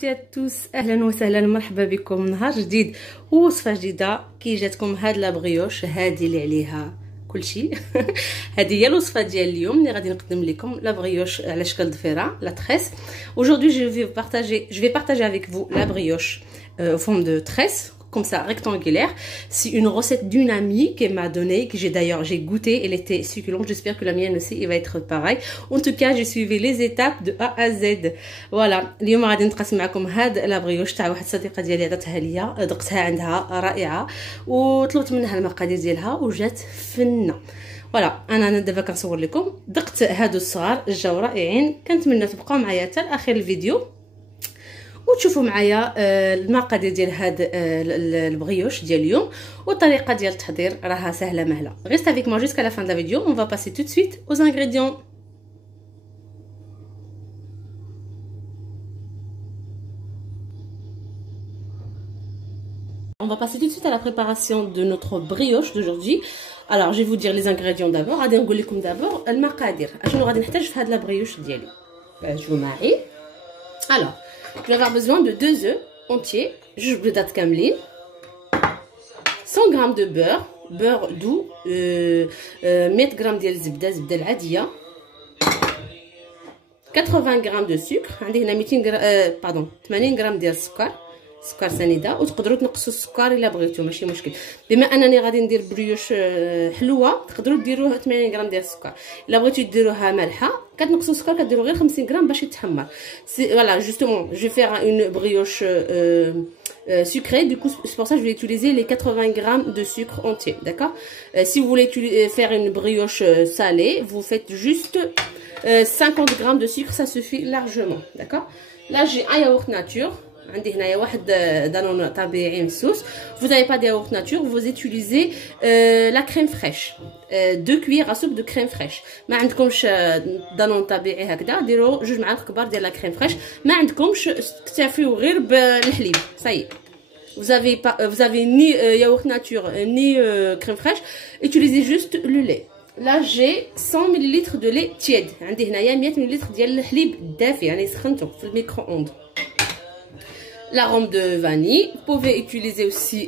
toutes et à tous, اهلا وسهلا مرحبا بكم نهار جديد ووصفه جديده كي جاتكم هاد لا بريوش هادي اللي عليها كلشي. هذه هي الوصفه ديال اليوم اللي غادي نقدم لكم لا بريوش على شكل ضفيره لا تريس. Aujourd'hui je vais partager avec vous la brioche en forme de tresse comme ça rectangulaire. C'est une recette d'une amie qu'elle m'a donnée, que j'ai goûté, elle était succulente. J'espère que la mienne aussi il va être pareil. En tout cas, j'ai suivi les étapes de A à Z. Voilà, اليوم غادي نتقاسم معكم هاد لا بريوش تاع واحد صديقه ديالي عطاتها ليا، ذقتها عندها رائعه وطلبت منها المقادير ديالها وجات فنه. فوالا انا دابا كنصور لكم ذقت هادو الصغار جاو رائعين. كنتمنى تبقاو معايا حتى لاخر الفيديو وتشوفوا معايا المقادير ديال هاد البغيوش ديال اليوم والطريقه ديال التحضير راها سهله مهله. Reste avec moi jusqu'à la fin de la vidéo. On va passer tout de suite aux ingrédients. On va passer tout de suite à la préparation de notre brioche d'aujourd'hui. Alors, je vais vous dire les ingrédients d'abord. غادي نقول لكم d'abord المقادير. اشنو غادي نحتاج في هاد لا بريوش ديالي. شوفوا معي. Alors, je vais avoir besoin de 2 œufs entiers, جوج بيضات كاملين, 100 g de beurre doux, 100 g ديال الزبده العاديه, 80 g de sucre. عندي هنا 80 g ديال السكر سنيده, وتقدروا تنقصوا السكر الا بغيتوا ماشي مشكل. بما انني غادي ندير بريوش حلوه تقدروا ديروها 80 g ديال السكر. الا بغيتوا ديروها مالحه كتنقصوا السكر كديروا غير 50 g باش يتحمر. Voilà, justement, je vais faire une brioche sucrée. Du coup, c'est pour ça que je vais utiliser les 80 g de sucre entier, d'accord? Si vous voulez faire une brioche salée, vous faites juste 50 g de sucre, ça suffit largement, d'accord? Là, j'ai un yaourt nature. عندي هنايا واحد دانون طبيعي مسوس. Vous n'avez pas de yaourt nature, vous utilisez la crème fraîche, 2 cuillères à soupe de crème fraîche. ما عندكمش دانون طبيعي هكذا ديروا 2 معالق كبار ديال لا كريم فريش. ما عندكمش تكتفيو غير بالحليب صاي. Vous avez ni yaourt nature ni crème fraîche, utilisez juste le lait. Là j'ai 100 ml de lait tiède. عندي هنايا 100 ml ديال الحليب دافي يعني سخنته في الميكرو-ondes. L'arôme de vanille. Vous pouvez utiliser aussi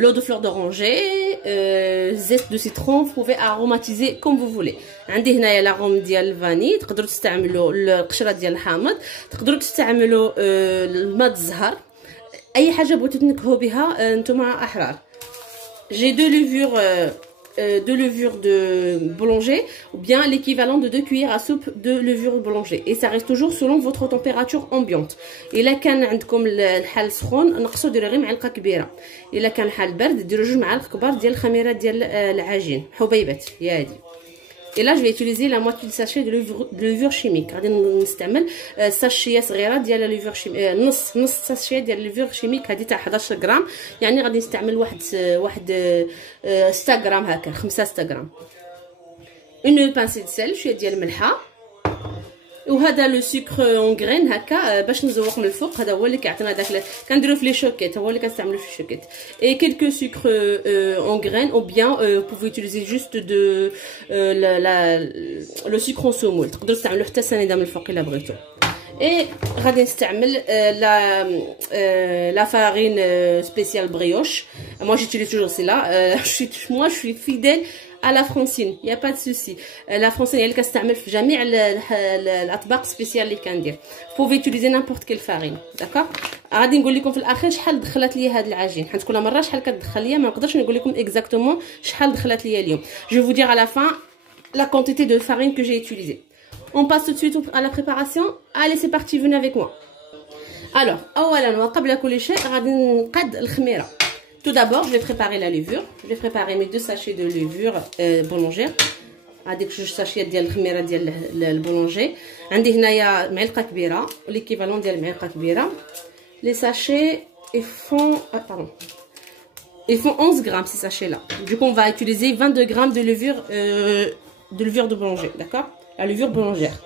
l'eau de fleur d'oranger, zeste de citron. Vous pouvez aromatiser comme vous voulez. عندي هنايا l'arôme ديال الفاني. تقدروا تستعملوا القشره ديال الحامض, تقدروا تستعملوا الماء الزهر, اي حاجه بغيتوا تنكهوا بها نتوما احرار. J'ai deux levures de boulanger ou bien l'équivalent de 2 cuillères à soupe de levure boulanger, et ça reste toujours selon votre température ambiante. الا كان عندكم الحال سخون نقصوا ديروا غير معلقه كبيره, الا كان الحال برد ديروا 2 معالق كبار ديال الخميره ديال العجين حبيبات هي هذه. Et là je vais utiliser la moitié du sachet de levure chimique. غادي نستعمل ساشيه صغيره ديال ليفور شيميك, نص ساشيه ديال ليفور شيميك هذه تاع 11 غرام, يعني غادي نستعمل واحد 6 غرام هكا, 6 غرام. اون بانسي دو سيل, شويه ديال الملحه, وهذا لو سكر اون غرين هكا باش نزوق من الفوق. هذا هو اللي كيعطينا داك كنديرو في لي شوكيت, هو اللي كنستعملو في الشوكيت. اي كيلكو سكر اون غرين او بيان بوفو يوتيليزي جوست دو لو سكر اون سومول, تقدروا تستعملوا حتى سنيده من الفوق الا بغيتو. اي غادي نستعمل لا فارين سبيسيال بريوش. moi j'utilise toujours celle-là. je suis fidèle à la francine, il y a pas de souci. La francine هي اللي كنستعمل في جميع الاطباق سبيسيال اللي كندير. vous pouvez utiliser n'importe quelle farine, d'accord. غادي نقول لكم في الاخير شحال دخلت لي هذا العجين, حيت كل مره شحال كتدخل ليا ما نقدرش نقول لكم اكزاكتومون شحال دخلت لي اليوم. je vais vous dire à la fin la quantité de farine que j'ai utilisée. On passe tout de suite à la préparation. Allez, c'est parti, venez avec moi. Alors, اولا وقبل كل شيء غادي نقاد الخميره. Tout d'abord, je vais préparer la levure. Je vais préparer mes 2 sachets de levure boulangère. هذيك 2 ساشيات ديال الخميره ديال البولونجي. عندي هنايا معلقه كبيره, ليكيفالون ديال معلقه كبيره. Les sachets ils font 11 grammes ces sachets là. Du coup, on va utiliser 22 grammes de levure de boulanger, d'accord. La levure boulangère.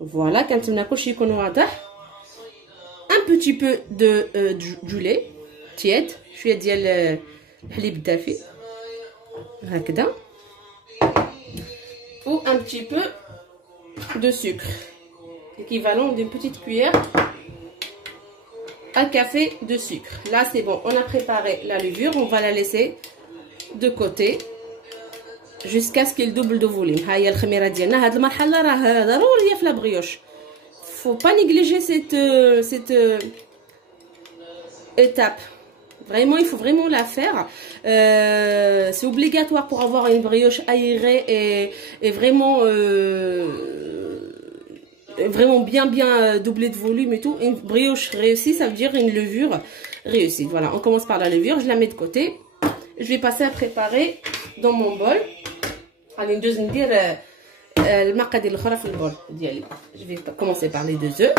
Voilà, كنتمنى كلشي يكون واضح. Un petit peu du lait tiède, شويه ديال الحليب الدافي هكذا, ou un petit peu de sucre. l'équivalent d'une petite cuillère à café de sucre. Là c'est bon, on a préparé la levure, on va la laisser de côté jusqu'à ce qu'il double de volume. ها هي الخميره ديالنا. هاد المرحله راه ضروريه في لا بريوش. Faut pas négliger cette étape. Vraiment, il faut vraiment la faire. C'est obligatoire pour avoir une brioche aérée et vraiment vraiment bien doublée de volume et tout. Une brioche réussie, ça veut dire une levure réussie. Voilà, on commence par la levure, je la mets de côté. Je vais passer à préparer dans mon bol. Allez, ندوز ندير المقادير الاخرى في البول ديالي. Je vais commencer par les 2 œufs.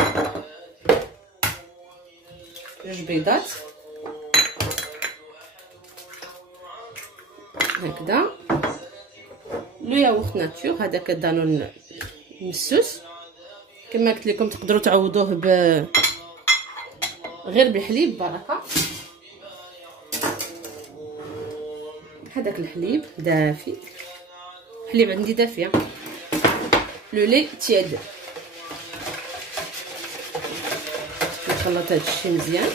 جوج بيضات هكذا. لو ياغورت ناتور هذاك الدانون مسوس كما قلت لكم، تقدروا تعوضوه غير بالحليب بركه. هذاك الحليب دافي، الحليب عندي دافيه. لو لي تياد. نخلط هذا الشيء مزيان.